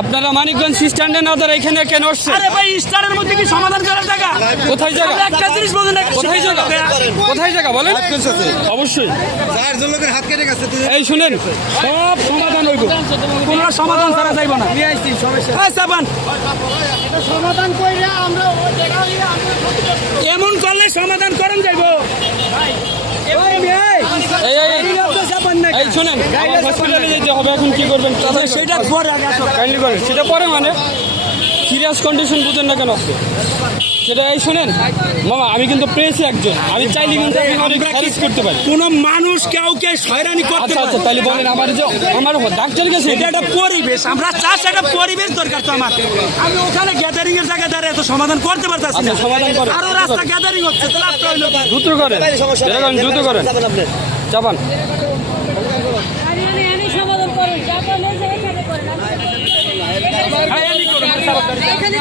আপনারা মানিকগঞ্জ স্ট্যান্ডে না ধরে এখানে কেন আসছেন? আরে ভাই স্টারের মধ্যে কি সমাধান করার জায়গা? কোথায় জায়গা? একটা জিনিস বলেন না, কোথায় জায়গা? কোথায় জায়গা বলেন? অবশ্যই এই শুনেন, সব সমাধান হইব, কোন সমাধান ছাড়া যাইব না। হ্যাঁ সাবান, সমাধান কইরা আমরা এমন করলে সমাধান করেন যাইব। এই শুনেন, আমার হসপিটালে যেতে হবে, এখন কি করবেন সেটা পরে আগে আসো। কাইন্ডলি করেন। সেটা পরে মানে সিরিয়াস কন্ডিশন বুঝেন না কেন আপনি? সেটা এই শুনেন মামা, আমি কিন্তু পেয়েছি একজন, আমি চাইলে কিন্তু অনেক সার্ভিস করতে পারি। কোন মানুষ কাউকে হয়রানি করতে আচ্ছা পারে আচ্ছা, তাহলে বলেন আমার যে আমার ডাক্তার কাছে এটা একটা পরিবেশ, আমরা চাষ একটা পরিবেশ দরকার তো আমার। আমি ওখানে গ্যাদারিং এর জায়গায় দাঁড়িয়ে এত সমাধান করতে পারতাছি না। আচ্ছা, সমাধান করেন। আরো রাস্তা গ্যাদারিং হচ্ছে, তাহলে আপনার হইলো কি? দ্রুত করেন, এরকম দ্রুত করেন, চাপান। সমাধান করেন, জাপানে এখানে করেন, এখানে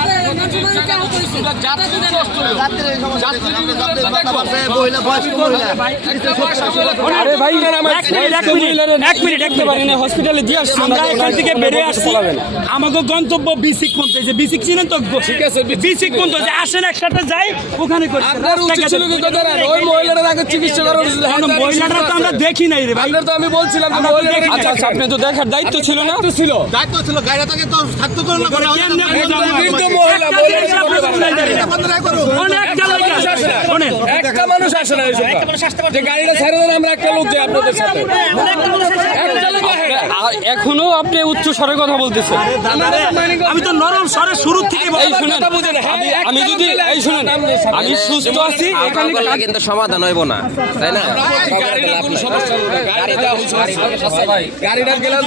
আরে ভাই হসপিটালে দিয়ে আসছি, আমরা এখান থেকে বেরিয়ে আসছি। আমাকে গন্তব্য বিসিক মন্ত্রে, যে বিসিক ছিলেন তো, ঠিক আছে বিসিক মন্ত্র যে আসেন একসাথে যাই ওখানে করি। ওই মহিলার আগে চিকিৎসা করার মহিলাটা তো আমরা দেখি নাই রে ভাই, তো আমি বলছিলাম আপনি তো দেখার দায়িত্ব ছিল না? ছিল দায়িত্ব ছিল, গাড়িটা থেকে তো থাকতে তো না। একটা মানুষ আসে না, গাড়িটা ছেড়ে দেন, আমরা একটা লোক যাই আপনাদের সাথে। এখনো আপনি উচ্চ স্বরে কথা বলতেছেন। আমি তো নরম স্বরে শুরু থেকে এই শুনেন, আমি যদি এই শুনেন, আমি সুস্থ আছি, এখানে কিন্তু সমাধান হইব না, তাই না? গাড়িটা গ্লাস